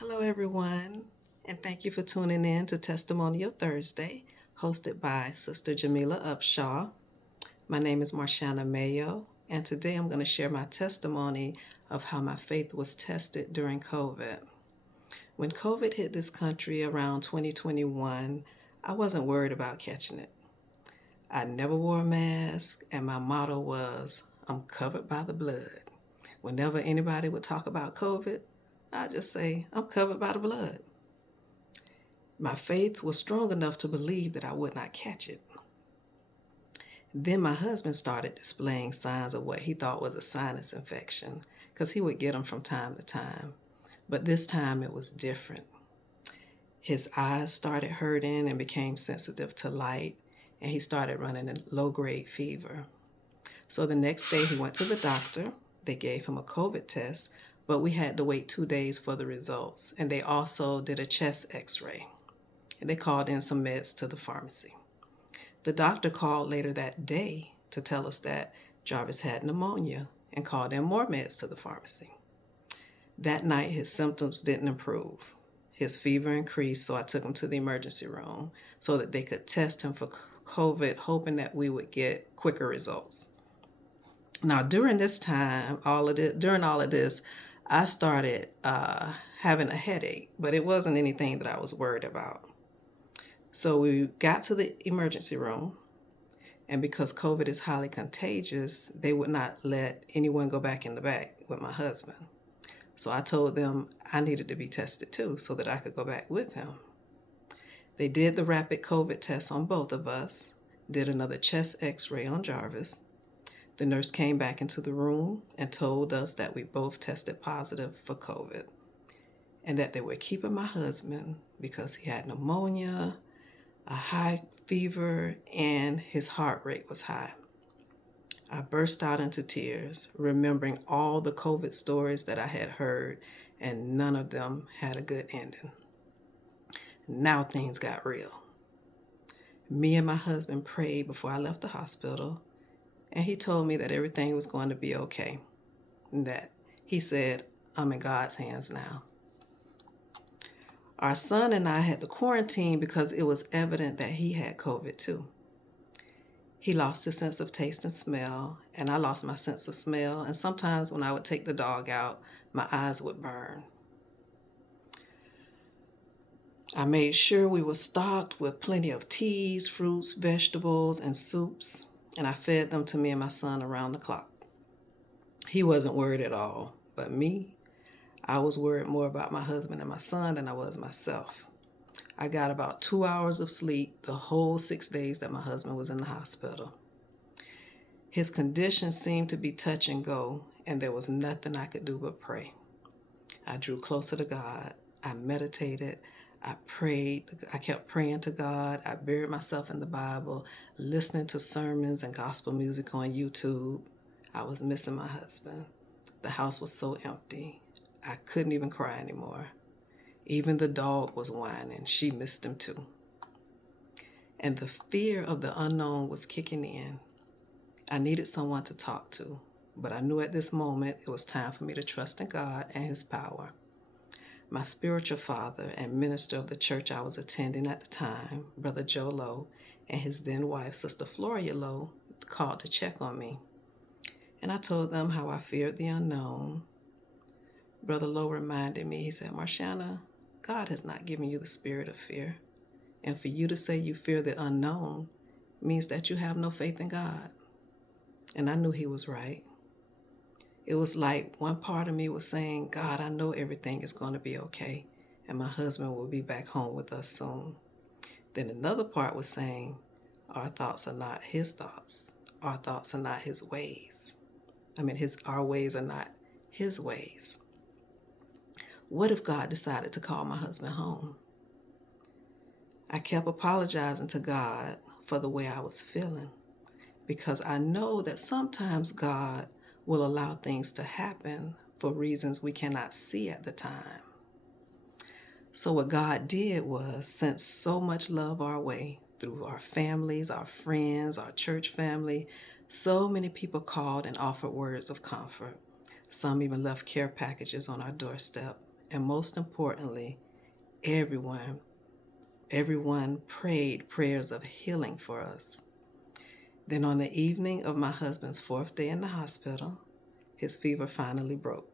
Hello, everyone, and thank you for tuning in to Testimonial Thursday, hosted by Sister Jameelah. My name is Marshana Mayo, and today I'm going to share my testimony of how my faith was tested during COVID. When COVID hit this country around 2021, I wasn't worried about catching it. I never wore a mask, and my motto was, I'm covered by the blood. Whenever anybody would talk about COVID, I just say, I'm covered by the blood. My faith was strong enough to believe that I would not catch it. Then my husband started displaying signs of what he thought was a sinus infection because he would get them from time to time. But this time it was different. His eyes started hurting and became sensitive to light, and he started running a low-grade fever. So the next day he went to the doctor. They gave him a COVID test, but we had to wait 2 days for the results, and they also did a chest x-ray. And they called in some meds to the pharmacy. The doctor called later that day to tell us that Jarvis had pneumonia and called in more meds to the pharmacy. That night, his symptoms didn't improve. His fever increased, so I took him to the emergency room so that they could test him for COVID, hoping that we would get quicker results. Now, during all of this, I started having a headache, but it wasn't anything that I was worried about. So we got to the emergency room, and because COVID is highly contagious, they would not let anyone go back in the back with my husband. So I told them I needed to be tested too so that I could go back with him. They did the rapid COVID test on both of us, did another chest x-ray on Jarvis. The nurse came back into the room and told us that we both tested positive for COVID and that they were keeping my husband because he had pneumonia, a high fever, and his heart rate was high. I burst out into tears, remembering all the COVID stories that I had heard, and none of them had a good ending. Now things got real. Me and my husband prayed before I left the hospital, and he told me that everything was going to be okay, and that he said, I'm in God's hands now. Our son and I had to quarantine because it was evident that he had COVID too. He lost his sense of taste and smell, and I lost my sense of smell, and sometimes when I would take the dog out, my eyes would burn. I made sure we were stocked with plenty of teas, fruits, vegetables, and soups, and I fed them to me and my son around the clock. He wasn't worried at all, but me, I was worried more about my husband and my son than I was myself. I got about 2 hours of sleep the whole 6 days that my husband was in the hospital. His condition seemed to be touch and go, and there was nothing I could do but pray. I drew closer to God. I meditated. I prayed. I kept praying to God. I buried myself in the Bible, listening to sermons and gospel music on YouTube. I was missing my husband. The house was so empty. I couldn't even cry anymore. Even the dog was whining. She missed him too. And the fear of the unknown was kicking in. I needed someone to talk to, but I knew at this moment it was time for me to trust in God and His power. My spiritual father and minister of the church I was attending at the time, Brother Joe Lowe, and his then wife, Sister Floria Lowe, called to check on me. And I told them how I feared the unknown. Brother Lowe reminded me, he said, Marshana, God has not given you the spirit of fear. And for you to say you fear the unknown means that you have no faith in God. And I knew he was right. It was like one part of me was saying, God, I know everything is going to be okay, and my husband will be back home with us soon. Then another part was saying, our thoughts are not his thoughts. Our thoughts are not his ways. Our ways are not his ways. What if God decided to call my husband home? I kept apologizing to God for the way I was feeling, because I know that sometimes God will allow things to happen for reasons we cannot see at the time. So what God did was sent so much love our way through our families, our friends, our church family. So many people called and offered words of comfort. Some even left care packages on our doorstep, and most importantly, everyone prayed prayers of healing for us. Then on the evening of my husband's 4th day in the hospital, his fever finally broke.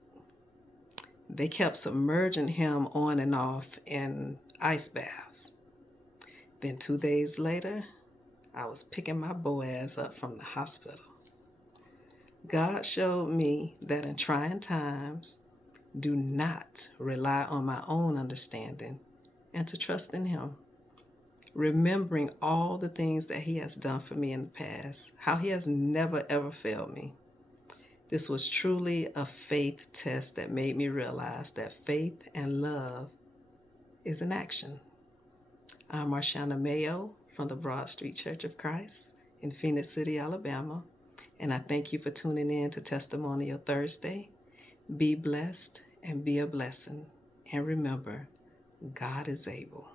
They kept submerging him on and off in ice baths. Then 2 days later, I was picking my Boaz up from the hospital. God showed me that in trying times, do not rely on my own understanding and to trust in Him. Remembering all the things that He has done for me in the past, how He has never ever failed me. This was truly a faith test that made me realize that faith and love is an action. I'm Marshana Mayo from the Broad Street Church of Christ in Phoenix City, Alabama, and I thank you for tuning in to Testimonial Thursday. Be blessed and be a blessing. And remember, God is able.